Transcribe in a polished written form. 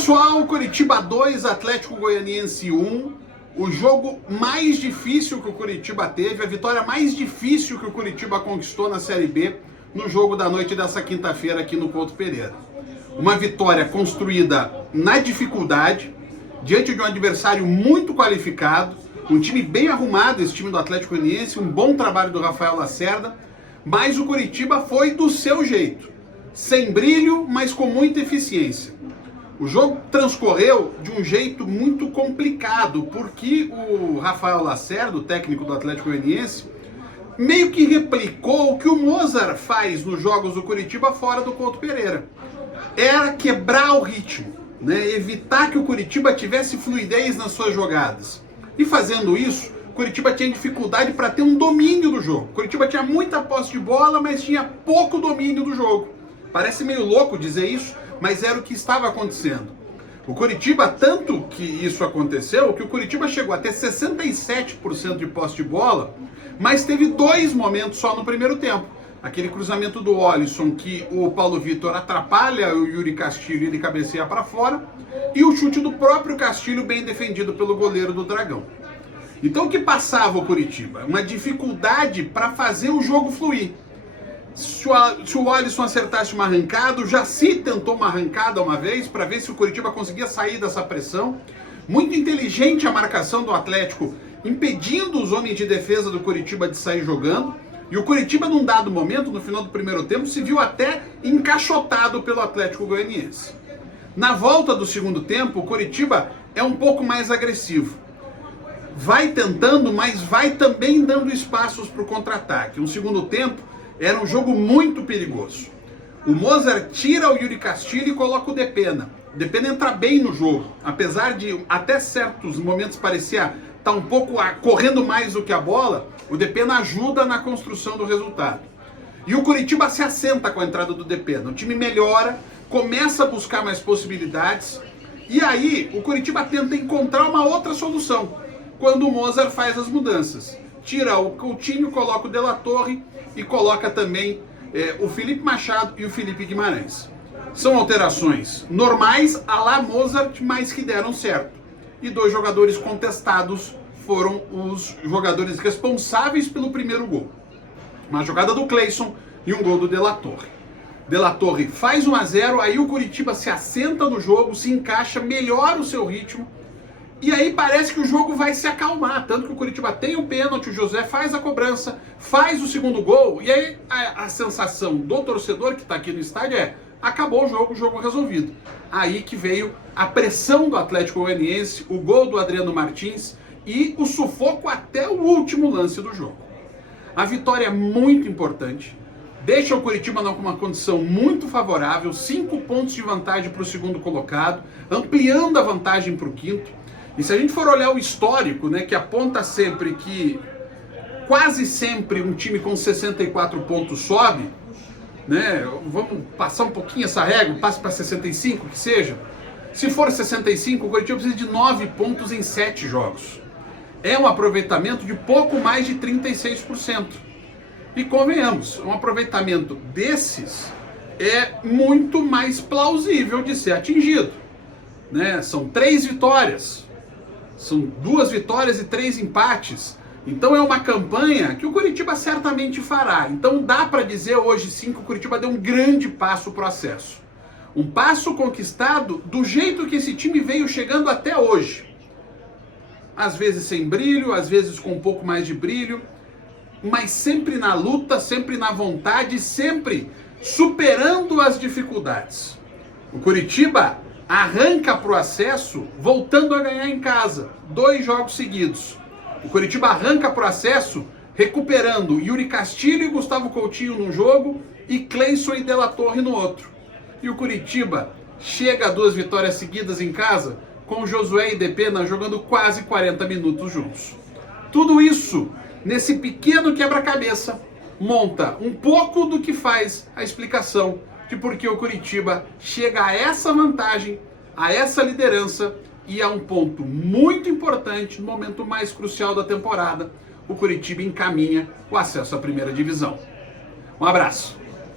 pessoal, Coritiba 2, Atlético Goianiense 1, o jogo mais difícil que o Coritiba teve, a vitória mais difícil que o Coritiba conquistou na Série B, no jogo da noite dessa quinta-feira aqui no Couto Pereira. Uma vitória construída na dificuldade, diante de um adversário muito qualificado, um time bem arrumado, esse time do Atlético Goianiense, um bom trabalho do Rafael Lacerda, mas o Coritiba foi do seu jeito, sem brilho, mas com muita eficiência. O jogo transcorreu de um jeito muito complicado, porque o Rafael Lacerda, o técnico do Atlético Goianiense, meio que replicou o que o Mozart faz nos jogos do Coritiba fora do Couto Pereira. Era quebrar o ritmo, né? Evitar que o Coritiba tivesse fluidez nas suas jogadas. E fazendo isso, o Coritiba tinha dificuldade para ter um domínio do jogo. O Coritiba tinha muita posse de bola, mas tinha pouco domínio do jogo. Parece meio louco dizer isso, mas era o que estava acontecendo. O Coritiba, tanto que isso aconteceu, que o Coritiba chegou a ter 67% de posse de bola, mas teve dois momentos só no primeiro tempo. Aquele cruzamento do Olisson que o Paulo Vitor atrapalha o Yuri Castilho e ele cabeceia para fora, e o chute do próprio Castilho bem defendido pelo goleiro do Dragão. Então o que passava o Coritiba? Uma dificuldade para fazer o jogo fluir. Se o Olisson acertasse uma arrancada, o Jaci tentou uma arrancada uma vez para ver se o Coritiba conseguia sair dessa pressão. Muito inteligente a marcação do Atlético, impedindo os homens de defesa do Coritiba de sair jogando. E o Coritiba, num dado momento, no final do primeiro tempo, se viu até encaixotado pelo Atlético Goianiense. Na volta do segundo tempo, o Coritiba é um pouco mais agressivo. Vai tentando, mas vai também dando espaços para o contra-ataque. No segundo tempo, era um jogo muito perigoso. O Mozart tira o Yuri Castilho e coloca o Depena. O Depena entra bem no jogo, apesar de até certos momentos parecia estar um pouco correndo mais do que a bola, o Depena ajuda na construção do resultado. E o Coritiba se assenta com a entrada do Depena. O time melhora, começa a buscar mais possibilidades, e aí o Coritiba tenta encontrar uma outra solução, quando o Mozart faz as mudanças. Tira o Coutinho, coloca o De La Torre e coloca também o Felipe Machado e o Felipe Guimarães. São alterações normais à la Mozart, mas que deram certo. E dois jogadores contestados foram os jogadores responsáveis pelo primeiro gol. Uma jogada do Cleison e um gol do De La Torre. De La Torre faz 1-0, aí o Coritiba se assenta no jogo, se encaixa, melhora o seu ritmo. E aí parece que o jogo vai se acalmar, tanto que o Coritiba tem o pênalti, o José faz a cobrança, faz o segundo gol, e aí a sensação do torcedor que está aqui no estádio é: acabou o jogo resolvido. Aí que veio a pressão do Atlético Goianiense, o gol do Adriano Martins e o sufoco até o último lance do jogo. A vitória é muito importante, deixa o Coritiba numa condição muito favorável, 5 pontos de vantagem para o segundo colocado, ampliando a vantagem para o quinto. E se a gente for olhar o histórico, né, que aponta sempre que quase sempre um time com 64 pontos sobe, né, vamos passar um pouquinho essa régua, passe para 65, que seja. Se for 65, o Coritiba precisa de 9 pontos em 7 jogos. É um aproveitamento de pouco mais de 36%. E convenhamos, um aproveitamento desses é muito mais plausível de ser atingido, né? São 3 vitórias. São 2 vitórias e 3 empates. Então é uma campanha que o Coritiba certamente fará. Então dá para dizer hoje sim que o Coritiba deu um grande passo para o acesso. Um passo conquistado do jeito que esse time veio chegando até hoje. Às vezes sem brilho, às vezes com um pouco mais de brilho, mas sempre na luta, sempre na vontade, sempre superando as dificuldades. O Coritiba arranca para o acesso voltando a ganhar em casa, 2 jogos seguidos. O Coritiba arranca para o acesso recuperando Yuri Castilho e Gustavo Coutinho num jogo e Cleison e De La Torre no outro. E o Coritiba chega a 2 vitórias seguidas em casa com Josué e Depena jogando quase 40 minutos juntos. Tudo isso, nesse pequeno quebra-cabeça, monta um pouco do que faz a explicação de por que o Coritiba chega a essa vantagem, a essa liderança e a um ponto muito importante, no momento mais crucial da temporada, o Coritiba encaminha o acesso à primeira divisão. Um abraço!